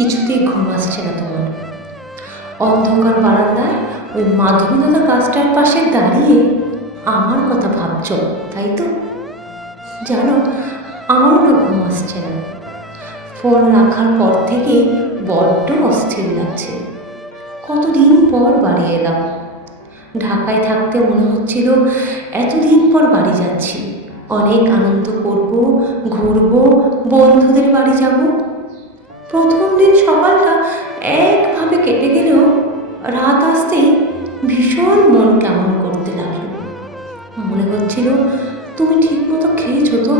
কিছুতেই ঘুম আসছে না তোমার। অন্ধকার বারান্দায় ওই মাধবীলতা গাছটার পাশে দাঁড়িয়ে আমার কথা ভাবছ, তাই তো? জানো, আমারও না ঘুম আসছে না। ফোন রাখার পর থেকে বড্ড অস্থির লাগছে। কতদিন পর বাড়ি এলাম। ঢাকায় থাকতে মনে হচ্ছিল এতদিন পর বাড়ি যাচ্ছি। অনেক আনন্দ করব, ঘুরবো, বন্ধুদের বাড়ি যাব। প্রথম দিন সকালটা একভাবে কেটে গেলেও রাত আসতেই ভীষণ মন কেমন করতে লাগল। মনে হচ্ছিল, তুমি ঠিকমতো খেয়েছো তো?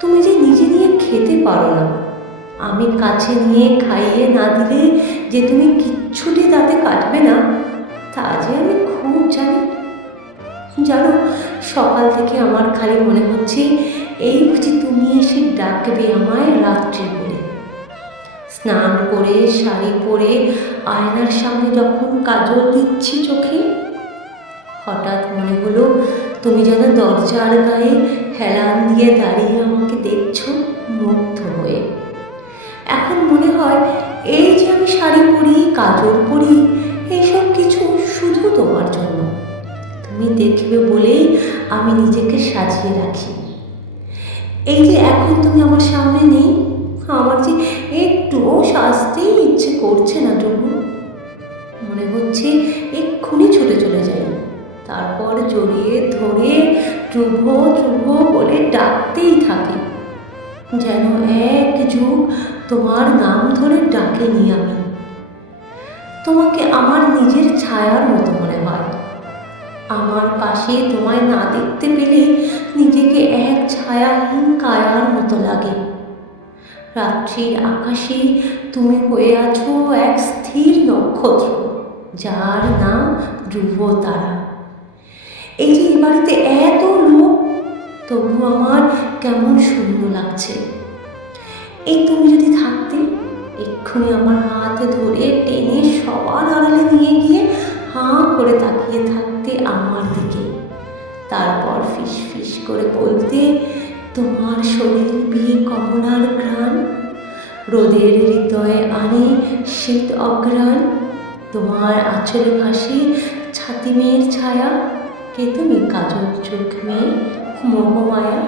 তুমি যে নিজে নিয়ে খেতে পারো না। আমি কাছে নিয়ে খাইয়ে না দিলে যে তুমি কিচ্ছুটি দাঁতে কাটবে না, তা যে আমি খুব জানি। জানো, সকাল থেকে আমার খালি মনে হচ্ছে, এই বুঝি তুমি এসে ডাকবে আমায় রাত্রে। স্নান করে, শাড়ি পরে আয়নার সামনে যখন কাজল দিচ্ছি চোখে, হঠাৎ মনে হলো, তুমি যেন দরজার গায়ে হেলান দিয়ে দাঁড়িয়ে আমাকে দেখছ মুগ্ধ হয়ে। এখন মনে হয়, এই যে আমি শাড়ি পরি, কাজল পরি, এইসব কিছু শুধু তোমার জন্য। তুমি দেখবে বলেই আমি নিজেকে সাজিয়ে রাখি। এই যে এখন তুমি আমার সামনে নেই আমার যে একটুও সাজতেই ইচ্ছে করছে না তবু। মনে হচ্ছে এক্ষুনি ছুটে চলে যাই। তারপর জড়িয়ে ধরে ধ্রুব ধ্রুব বলে ডাকতেই থাকে। যেন এক যুগ তোমার নাম ধরে ডাকেনি আমি। তোমাকে আমার নিজের ছায়ার মতো মনে হয়। আমার পাশে তোমায় না দেখতে পেলে নিজেকে এক ছায়াহীন কায়ার মতো লাগে। রাত্রির আকাশে তুমি হয়ে আছো এক স্থির নক্ষত্র, যার নাম ধ্রুব তারা এই যে বাড়িতে এত লোক, তবু আমার কেমন শূন্য লাগছে। এই তুমি যদি থাকতে, এক্ষুনি আমার হাতে ধরে টেনে সবার আড়ালে নিয়ে গিয়ে হাঁ করে তাকিয়ে থাকতে আমার দিকে। তারপর ফিস ফিস করে বলতে তোমার শরীর বিয়ে কমলার ঘ্রাণ? রোদের হৃদয়ে আনে শীত অগ্রাণ তোমার আঁচলে ভাসে ছাতি মেয়ের ছায়া? কে তুমি কাজল চোখ মেয়ে মোহমায়া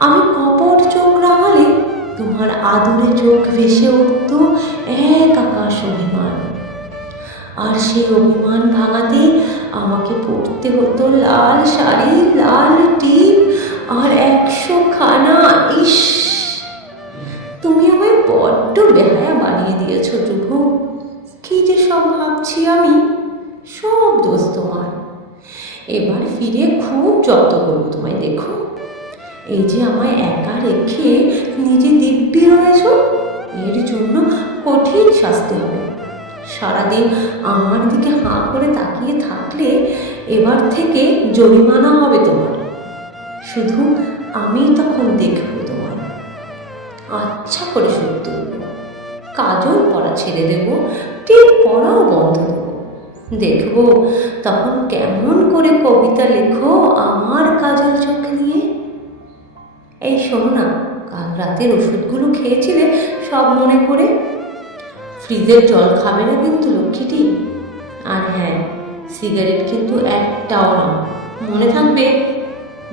আমি কপট চোখ রাঙালে তোমার আদুরে চোখ ভেসে উঠত এক আকাশ অভিমান। আর সেই অভিমান ভাঙাতে আমাকে পড়তে হতো লাল শাড়ি, লাল টিপ। আর একশো খানা ইস। তুমি আমায় বড্ড বেহায়া বানিয়ে দিয়েছ ধ্রুব কি যে সব ভাবছি আমি, সব দোষ তোমার। এবার ফিরে খুব যত্ন করব তোমায়, দেখো। এই যে আমায় একা রেখে নিজে দিব্যি রয়েছ, এর জন্য কঠিন শাস্তি হবে। সারাদিন আমার দিকে হাঁ করে তাকিয়ে থাকলে এবার থেকে জরিমানা শুধু আমি তখন দেখব তোমার আচ্ছা করে সত্য কাজল পড়া ছেড়ে দেব, ঠিক পড়াও বন্ধ দেবো। দেখব তখন কেমন করে কবিতা লেখো আমার কাজল চোখ নিয়ে। এই শোনো না, কাল রাতের ওষুধগুলো খেয়েছিলে, সব মনে করে ফ্রিজের জল খাবে না কিন্তু লক্ষ্মীটি। আর হ্যাঁ সিগারেট কিন্তু একটাও না। মনে থাকবে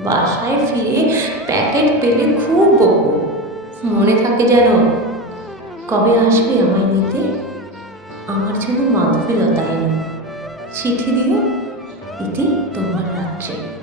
বাসায় ফিরে প্যাকেট পেলে খুব মনে থাকে যেন, কবে আসবে আমায় নিতে? আমার জন্য মাধবীলতা এলো। চিঠি দিও ইতি তোমার রাত্রে।